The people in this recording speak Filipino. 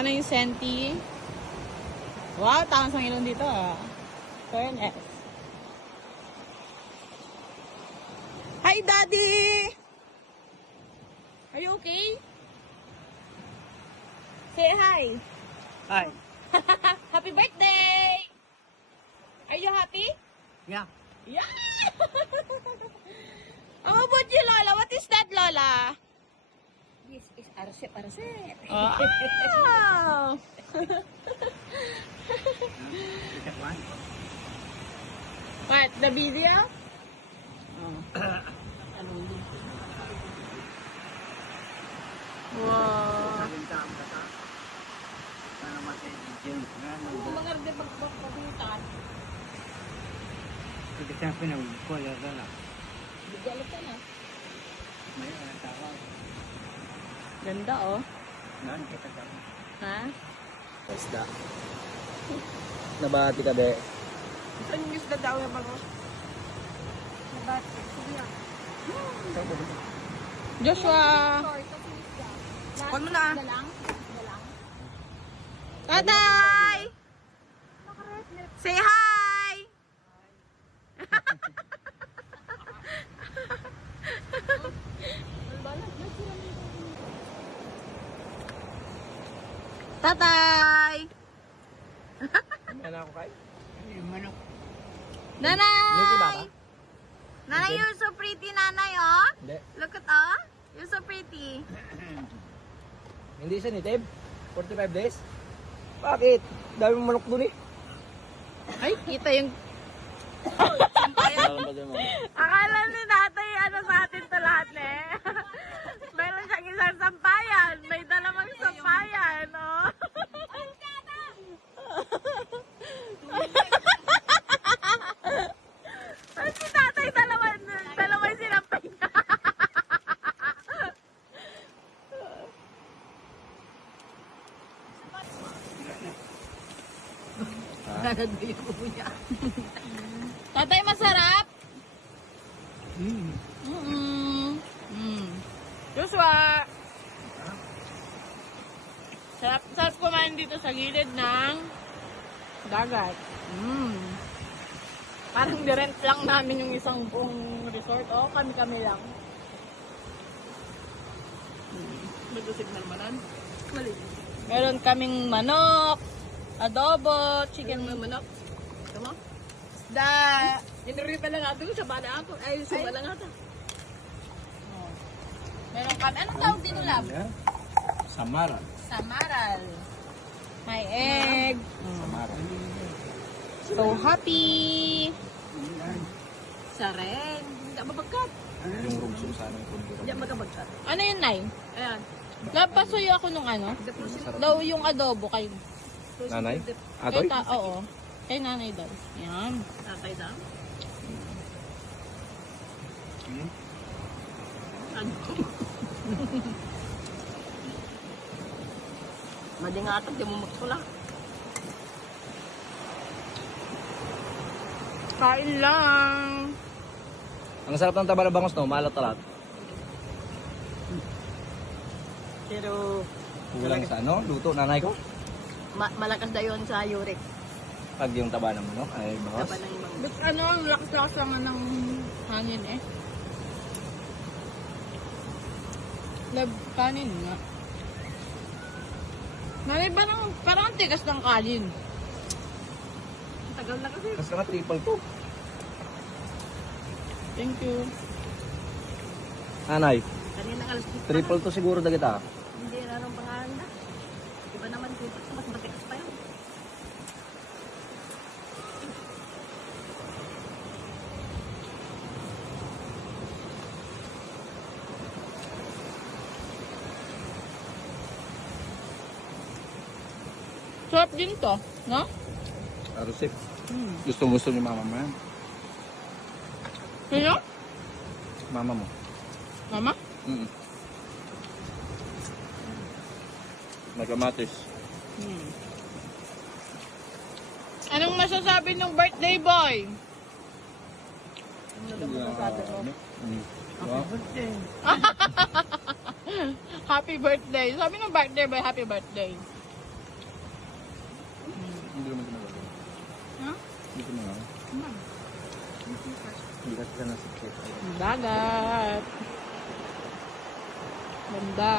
Paano yung senti? Wow, takas ang ilong dito ah. Fairness. Hi, Daddy! Are you okay? Say hi. Hi. Happy birthday! Are you happy? Yeah. Yeah! How about you, Lola? What is that, Lola? This is Arset. Wow! What? The video? Wow! Kung mga rin pagpapagutan, bigala ka na. Ganda, oh. Ha? Isda. Nabati ka, de. Saan yung isda daw yung bago? Nabati. Kuya. Joshua! Sorry, kasi isda. Kuhan mo na. Dalang. Tatay! Say hi! Tatay! Ano ako kay? Manok. Nanay! Hindi ba? Nanay, you're so pretty, nanay, oh. Hindi. Look at, oh. You're so pretty. Hindi siya nitib? 45 days? Bakit? Dami mong manok dun eh. Ay, kita yung... Akala ni tatay, ano sa atin to lahat, eh. Meron siyang isang sampayan. May dalawang sampayan, oh. Ay, si tatay, dalawang sinampay niya. Nagagay ko niya. Tatay, masarap? Mm. Joshua! Sarap kumain dito sa gilid ng dagat. Parang dirent lang namin yung isang buong resort. Oh, kami-kami lang. Nag-signal manan? Mali. Meron kaming manok, adobo, chicken Manok. Tama? da. Interview pa lang ato sa bana ako. Ay, sa bala nga ta. Meron kami. Anong tawag dito, lab? Samara. Samaral. May egg. Samara. So happy. Sa ren. Hindi mabagkat. Yung rugso sa anong kundo. Hindi magkabagkat. Ano yun, Nay? Ayan. Lab, pasuyo ako nung ano. Daw yung adobo kay... Nanay? Kay Atoy? oo. Kay nanay daw. Yan. Tatay daw. Hmm? Ano? Madingatag, di mo magsula. Kain lang. Ang sarap ng taba ng bangos, no? Maalat talat. Pero Kulang sa ano? Luto, nanay ko? malakas na yun sa uric. Pag yung taba ng manok ay bangos. Taba ng ibang. But ano, ang lakas-lakas lang ng hangin eh. Lab, kanin nga. Nanay ba parang ang tigas ng kanin? Tagal na kasi. Kasi nga triple to. Thank you. Nanay, Kanina alas 10 pa triple to siguro na kita. na. Hindi na nung pangalan na. Iba naman dito. Mas matikas pa yun. Sarap din to, no? Arusip. Gusto ni mama mo yan. Sino? Mama mo. Mama? Nagkamatis. Anong masasabi ng birthday boy? Ano daw masasabi mo? Wow. Happy birthday. Sabi ng birthday boy, happy birthday. Hindi naman ginagawa. Ha? Hindi ko na. Hindi kasi sana sa Dagat. Ganda.